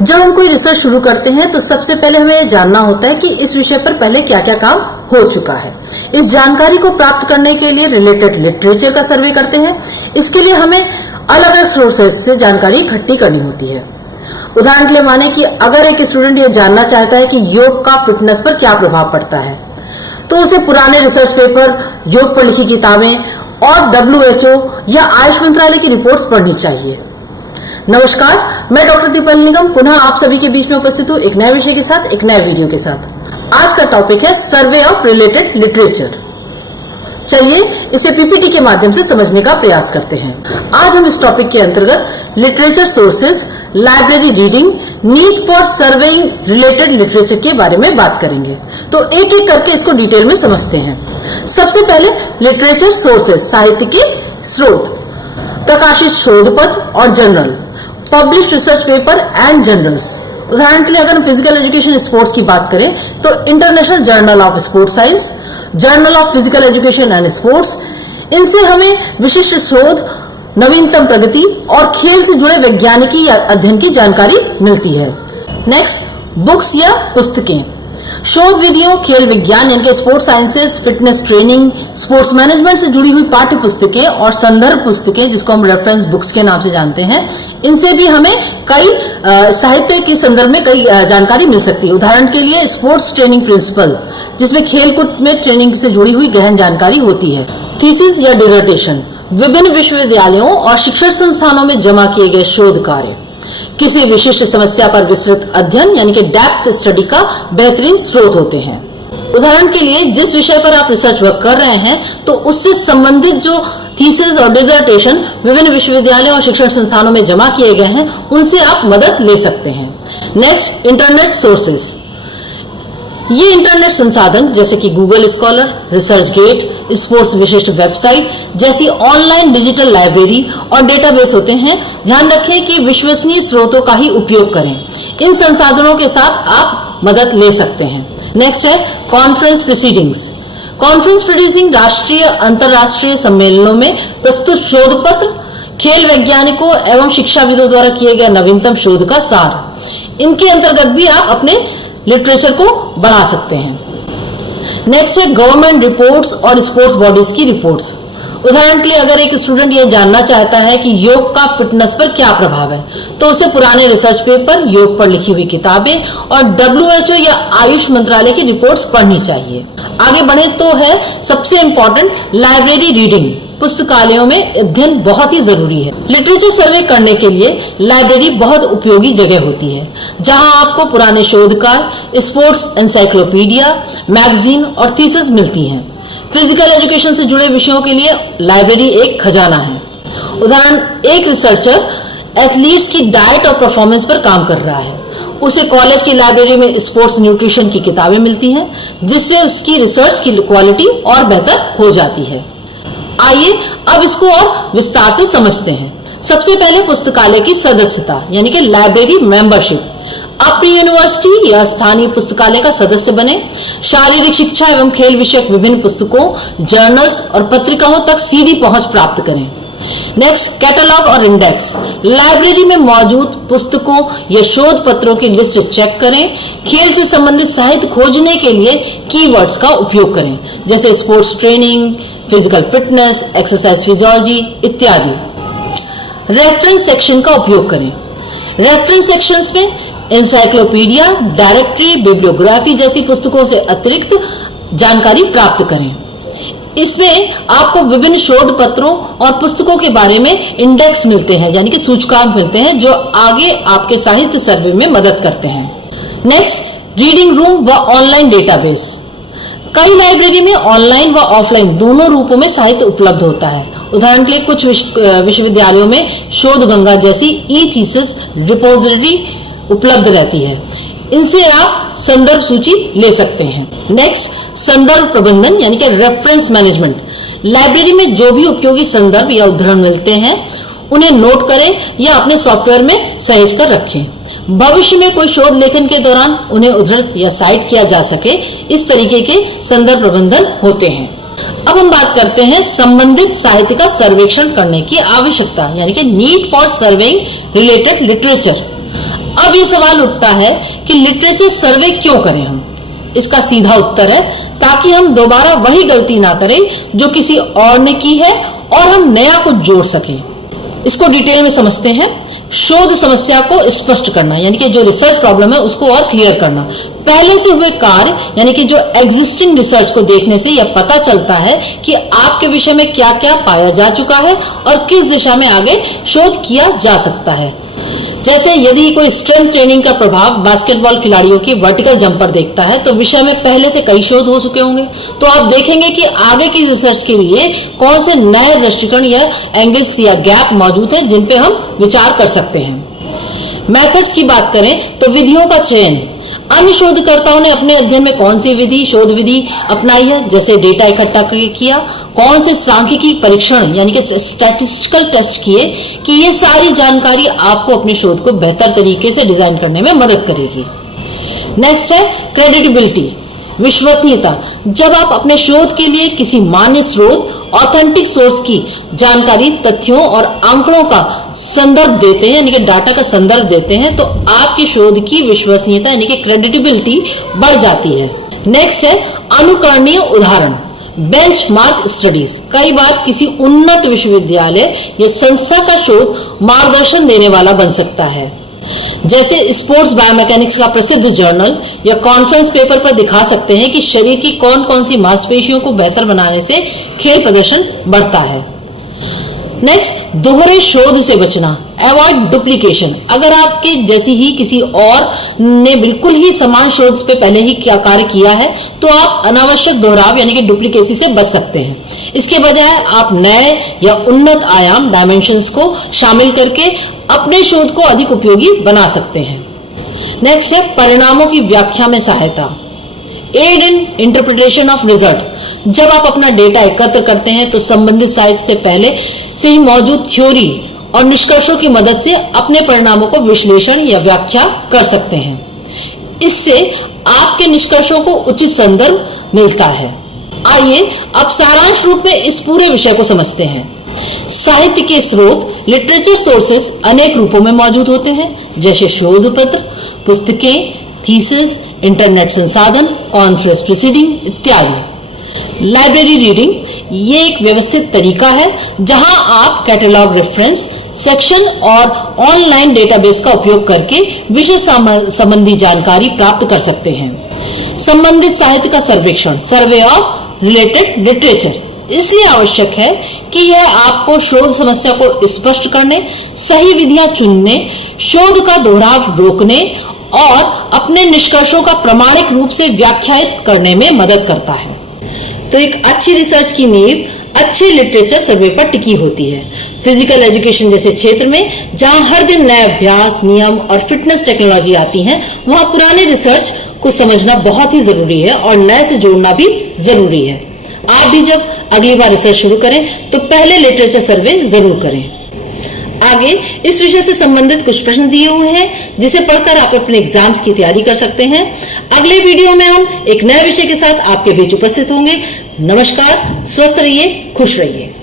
जब हम कोई रिसर्च शुरू करते हैं तो सबसे पहले हमें यह जानना होता है कि इस विषय पर पहले क्या क्या काम हो चुका है। इस जानकारी को प्राप्त करने के लिए रिलेटेड लिटरेचर का सर्वे करते हैं। इसके लिए हमें अलग अलग सोर्सेज से जानकारी इकट्ठी करनी होती है। उदाहरण के लिए माने कि अगर एक स्टूडेंट ये जानना चाहता है कि योग का फिटनेस पर क्या प्रभाव पड़ता है, तो उसे पुराने रिसर्च पेपर, योग पर लिखी किताबें और WHO या आयुष मंत्रालय की रिपोर्ट्स पढ़नी चाहिए। नमस्कार, मैं डॉक्टर दीपल निगम पुनः आप सभी के बीच में उपस्थित हूँ एक नए विषय के साथ, एक नए वीडियो के साथ। आज का टॉपिक है सर्वे ऑफ रिलेटेड लिटरेचर। चलिए इसे पीपीटी के माध्यम से समझने का प्रयास करते हैं। आज हम इस टॉपिक के अंतर्गत literature sources, library reading, need for surveying related literature के बारे में बात करेंगे। तो एक एक करके इसको डिटेल में समझते हैं। सबसे पहले लिटरेचर सोर्सेज, साहित्य के स्रोत, प्रकाशित शोध पत्र और journal, publish research paper and journals. उदाहरण के लिए अगर हम फिजिकल एजुकेशन स्पोर्ट्स की बात करें तो international journal of sports science, journal of physical education and sports, इनसे हमें विशिष्ट शोध, नवीनतम प्रगति और खेल से जुड़े वैज्ञानिकी या अध्ययन की जानकारी मिलती है। नेक्स्ट, बुक्स या पुस्तकें, शोध विधियों, खेल विज्ञान यानी कि sports sciences, fitness training, sports management से जुड़ी हुई पाठ्य पुस्तकें और संदर्भ पुस्तकें जिसको हम रेफरेंस बुक्स के नाम से जानते हैं, इनसे भी हमें कई साहित्य के संदर्भ में कई जानकारी मिल सकती है। उदाहरण के लिए स्पोर्ट्स ट्रेनिंग प्रिंसिपल, जिसमें खेलकूद में ट्रेनिंग से जुड़ी हुई गहन जानकारी होती है। थीसिस या डिसर्टेशन, विभिन्न विश्वविद्यालयों और शिक्षण संस्थानों में जमा किए गए शोध कार्य, किसी विशिष्ट समस्या पर विस्तृत अध्ययन यानी कि डेप्थ स्टडी का बेहतरीन स्रोत होते हैं। उदाहरण के लिए जिस विषय पर आप रिसर्च वर्क कर रहे हैं तो उससे संबंधित जो थीसिस और डिसर्टेशन विभिन्न विश्वविद्यालयों और शिक्षण संस्थानों में जमा किए गए हैं, उनसे आप मदद ले सकते हैं। नेक्स्ट, इंटरनेट सोर्सेज, ये इंटरनेट संसाधन जैसे कि Google scholar, research gate, sports विशिष्ट वेबसाइट जैसी ऑनलाइन डिजिटल लाइब्रेरी और डेटाबेस होते हैं। ध्यान रखें कि विश्वसनीय स्रोतों का ही उपयोग करें। इन संसाधनों के साथ आप मदद ले सकते हैं। नेक्स्ट है कॉन्फ्रेंस प्रोसीडिंग्स। कॉन्फ्रेंस प्रोसीडिंग राष्ट्रीय अंतर्राष्ट्रीय सम्मेलनों में प्रस्तुत शोध पत्र, खेल वैज्ञानिकों एवं शिक्षाविदों द्वारा किए गए नवीनतम शोध का सार, इनके अंतर्गत भी आप अपने लिटरेचर को बढ़ा सकते हैं। नेक्स्ट है गवर्नमेंट रिपोर्ट्स और स्पोर्ट्स बॉडीज की रिपोर्ट्स। उदाहरण के लिए अगर एक स्टूडेंट ये जानना चाहता है कि योग का फिटनेस पर क्या प्रभाव है, तो उसे पुराने रिसर्च पेपर, योग पर लिखी हुई किताबें और WHO या आयुष मंत्रालय की रिपोर्ट्स पढ़नी चाहिए। आगे बढ़े तो है सबसे इंपॉर्टेंट लाइब्रेरी रीडिंग। पुस्तकालयों में अध्ययन बहुत ही जरूरी है। लिटरेचर सर्वे करने के लिए लाइब्रेरी बहुत उपयोगी जगह होती है, जहां आपको पुराने शोधकार, स्पोर्ट्स एनसाइक्लोपीडिया, मैगजीन और थीसिस मिलती हैं। फिजिकल एजुकेशन से जुड़े विषयों के लिए लाइब्रेरी एक खजाना है। उदाहरण, एक रिसर्चर एथलीट्स की डाइट और परफॉर्मेंस पर काम कर रहा है, उसे कॉलेज की लाइब्रेरी में स्पोर्ट्स न्यूट्रिशन की किताबें मिलती हैं, जिससे उसकी रिसर्च की क्वालिटी और बेहतर हो जाती है। आइए अब इसको और विस्तार से समझते हैं। सबसे पहले पुस्तकालय की सदस्यता यानी कि लाइब्रेरी मेंबरशिप। अपनी यूनिवर्सिटी या स्थानीय पुस्तकालय का सदस्य बने। शारीरिक शिक्षा एवं खेल विषयक विभिन्न पुस्तकों, जर्नल्स और पत्रिकाओं तक सीधी पहुंच प्राप्त करें। नेक्स्ट, कैटलॉग और इंडेक्स। लाइब्रेरी में मौजूद पुस्तकों या शोध पत्रों की लिस्ट चेक करें। खेल से संबंधित साहित्य खोजने के लिए कीवर्ड्स का उपयोग करें, जैसे sports training, physical fitness, exercise physiology इत्यादि। रेफरेंस सेक्शन का उपयोग करें। रेफरेंस सेक्शंस में एनसाइक्लोपीडिया, डायरेक्टरी, बिब्लियोग्राफी जैसी पुस्तकों से अतिरिक्त जानकारी प्राप्त करें। इसमें आपको विभिन्न शोध पत्रों और पुस्तकों के बारे में इंडेक्स मिलते हैं यानी कि सूचकांक मिलते हैं, जो आगे आपके साहित्य सर्वे में मदद करते हैं। नेक्स्ट, रीडिंग रूम व ऑनलाइन डेटाबेस। कई लाइब्रेरी में ऑनलाइन व ऑफलाइन दोनों रूपों में साहित्य उपलब्ध होता है। उदाहरण के लिए कुछ विश्वविद्यालयों में शोध गंगा जैसी ई थीसिस रिपोजिटरी उपलब्ध रहती है, इनसे आप संदर्भ सूची ले सकते हैं। नेक्स्ट, संदर्भ प्रबंधन यानी कि रेफरेंस मैनेजमेंट। लाइब्रेरी में जो भी उपयोगी संदर्भ या उद्धरण मिलते हैं, उन्हें नोट करें या अपने सॉफ्टवेयर में सहेज कर रखें। भविष्य में कोई शोध लेखन के दौरान उन्हें उद्धृत या साइट किया जा सके, इस तरीके के संदर्भ प्रबंधन होते हैं। अब हम बात करते हैं संबंधित साहित्य का सर्वेक्षण करने की आवश्यकता यानी कि need for surveying related literature. अब ये सवाल उठता है कि लिटरेचर सर्वे क्यों करें हम? इसका सीधा उत्तर है ताकि हम दोबारा वही गलती ना करें जो किसी और ने की है और हम नया कुछ जोड़ सकें। इसको डिटेल में समझते हैं। शोध समस्या को स्पष्ट करना, यानी कि जो रिसर्च प्रॉब्लम है उसको और क्लियर करना। पहले से हुए कार्य यानी कि जो एग्जिस्टिंग रिसर्च को देखने से यह पता चलता है कि आपके विषय में क्या क्या पाया जा चुका है और किस दिशा में आगे शोध किया जा सकता है। जैसे यदि कोई स्ट्रेंथ ट्रेनिंग का प्रभाव बास्केटबॉल खिलाड़ियों की वर्टिकल जंप पर देखता है तो विषय में पहले से कई शोध हो चुके होंगे, तो आप देखेंगे कि आगे की रिसर्च के लिए कौन से नए दृष्टिकोण या एंगल्स या गैप मौजूद है जिन पे हम विचार कर सकते हैं। मेथड्स की बात करें तो विधियों का चयन। अन्य शोधकर्ताओं ने अपने अध्ययन में कौन सी विधि, शोध विधि अपनाई है, जैसे डेटा इकट्ठा किया, कौन से सांख्यिकी परीक्षण यानी कि स्टैटिस्टिकल टेस्ट किए, कि ये सारी जानकारी आपको अपने शोध को बेहतर तरीके से डिजाइन करने में मदद करेगी। नेक्स्ट है क्रेडिबिलिटी, विश्वसनीयता। जब आप अपने शोध के लिए किसी मान्य स्रोत, ऑथेंटिक सोर्स की जानकारी, तथ्यों और आंकड़ों का संदर्भ देते हैं, यानी कि डाटा का संदर्भ देते हैं, तो आपके शोध की विश्वसनीयता यानी कि क्रेडिबिलिटी बढ़ जाती है। नेक्स्ट है अनुकरणीय उदाहरण, बेंचमार्क स्टडीज। कई बार किसी उन्नत विश्वविद्यालय या संस्था का शोध मार्गदर्शन देने वाला बन सकता है। जैसे स्पोर्ट्स बायोमैकेनिक्स का प्रसिद्ध जर्नल या कॉन्फ्रेंस पेपर पर दिखा सकते हैं कि शरीर की कौन कौन सी मांसपेशियों को बेहतर बनाने से खेल प्रदर्शन बढ़ता है। नेक्स्ट, दोहरे शोध से बचना, अवॉइड डुप्लीकेशन। अगर आपके जैसी ही किसी और ने बिल्कुल ही समान शोध पे पहले ही क्या कार्य किया है तो आप अनावश्यक दोहराव यानी कि डुप्लीकेसी से बच सकते हैं। इसके बजाय आप नए या उन्नत आयाम डायमेंशंस को शामिल करके अपने शोध को अधिक उपयोगी बना सकते हैं। नेक्स्ट है परिणामों की व्याख्या में सहायता, aid in interpretation of result. जब आप अपना डेटा एकत्र करते हैं तो संबंधित साहित्य से पहले से ही मौजूद थ्योरी और निष्कर्षों की मदद से अपने परिणामों को विश्लेषण या व्याख्या कर सकते हैं। इससे आपके निष्कर्षों को उचित संदर्भ मिलता है। आइए अब सारांश रूप में इस पूरे विषय को समझते हैं। साहित्य के स्रोत, लिटरेचर सोर्सेस अनेक रूपों में मौजूद होते हैं, जैसे शोध पत्र, पुस्तकें, थीसिस, इंटरनेट संसाधन, कॉन्फ्रेंस प्रोसीडिंग इत्यादि। लाइब्रेरी रीडिंग ये एक व्यवस्थित तरीका है जहां आप कैटलॉग, रेफरेंस सेक्शन और ऑनलाइन डेटाबेस का उपयोग करके विषय संबंधी जानकारी प्राप्त कर सकते हैं। संबंधित साहित्य का सर्वेक्षण, सर्वे ऑफ रिलेटेड लिटरेचर, इसलिए आवश्यक है कि यह आपको शोध समस्या को स्पष्ट करने, सही विधियां चुनने, शोध का दोहराव रोकने और अपने निष्कर्षों का प्रामाणिक रूप से व्याख्यायित करने में मदद करता है। तो एक अच्छी रिसर्च की नींव अच्छे लिटरेचर सर्वे पर टिकी होती है। फिजिकल एजुकेशन जैसे क्षेत्र में जहां हर दिन नए अभ्यास, नियम और फिटनेस टेक्नोलॉजी आती हैं, वहां पुराने रिसर्च को समझना बहुत ही जरूरी है और नए से जोड़ना भी जरूरी है। आप भी जब अगली बार रिसर्च शुरू करें तो पहले लिटरेचर सर्वे जरूर करें। आगे इस विषय से संबंधित कुछ प्रश्न दिए हुए हैं जिसे पढ़कर आप अपने एग्जाम्स की तैयारी कर सकते हैं। अगले वीडियो में हम एक नए विषय के साथ आपके बीच उपस्थित होंगे। नमस्कार, स्वस्थ रहिए, खुश रहिए।